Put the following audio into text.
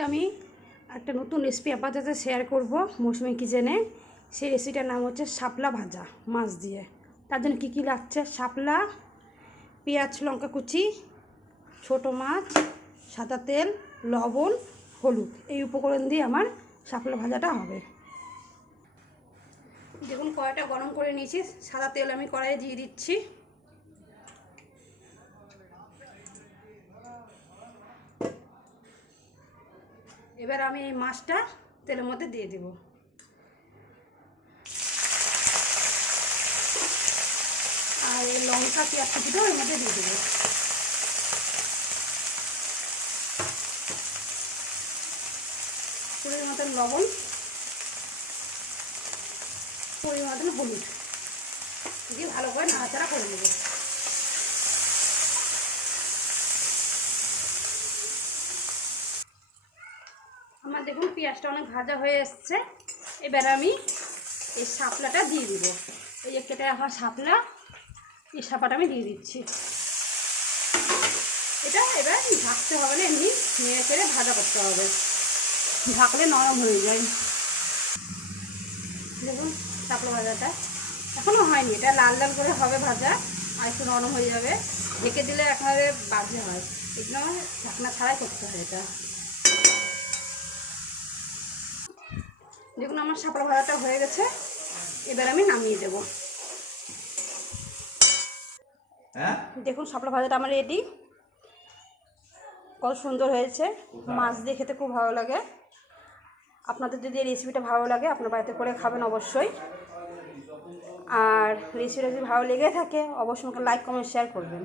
আজকে আমি একটা নতুন রেসিপি আপনাদের সাথে শেয়ার করব মৌসুমি কিচেনে। সেই রেসিপিটার নাম হচ্ছে শাপলা ভাজা মাছ দিয়ে। তার জন্য কী কী লাগছে: শাপলা, পেঁয়াজ, লঙ্কা কুচি, ছোট মাছ, সাদা তেল, লবণ, হলুদ। এই উপকরণ দিয়ে আমার শাপলা ভাজাটা হবে। দেখুন কড়াইটা গরম করে নিয়েছি, সাদা তেল আমি কড়াইয়ে দিয়ে দিচ্ছি। এবার আমি এই মাছটা তেলের মধ্যে দিয়ে দেব। আর এই লঙ্কা পেঁয়াজ কুচিটাও এর মধ্যে দিয়ে দেবো। পরিমাণ মতন লবণ, পরিমাণ মতন হলুদ দিয়ে ভালো করে নাড়াচাড়া করে নেব। আমার দেখুন পেঁয়াজটা অনেক ভাজা হয়ে এসছে। এবার আমি এই শাপলাটা দিয়ে দিব। এই যে কেটে রাখা শাপলা, এই শাপাটা আমি দিয়ে দিচ্ছি। এটা এবার ঢাকতে হবে না, এমনি নেড়ে চেড়ে ভাজা করতে হবে, ঢাকলে নরম হয়ে যায়। দেখুন শাপলা ভাজাটা এখনও হয়নি, এটা লাল লাল করে হবে ভাজা, আর একটু নরম হয়ে যাবে। ঢেকে দিলে একেবারে বাজে হয়, এগুলো ঢাকনা ছাড়াই করতে হয় এটা। দেখুন আমার শাপলা ভাজাটা হয়ে গেছে, এবার আমি নামিয়ে দেব। দেখুন শাপলা ভাজাটা আমার রেডি। কত সুন্দর হয়েছে, মাছ দিয়ে খেতে খুব ভালো লাগে। আপনাদের যদি এই রেসিপিটা ভালো লাগে আপনার বাড়িতে করে খাবেন অবশ্যই। আর রেসিপিটা যদি ভালো লেগে থাকে অবশ্যই আমাকে লাইক, কমেন্ট, শেয়ার করবেন।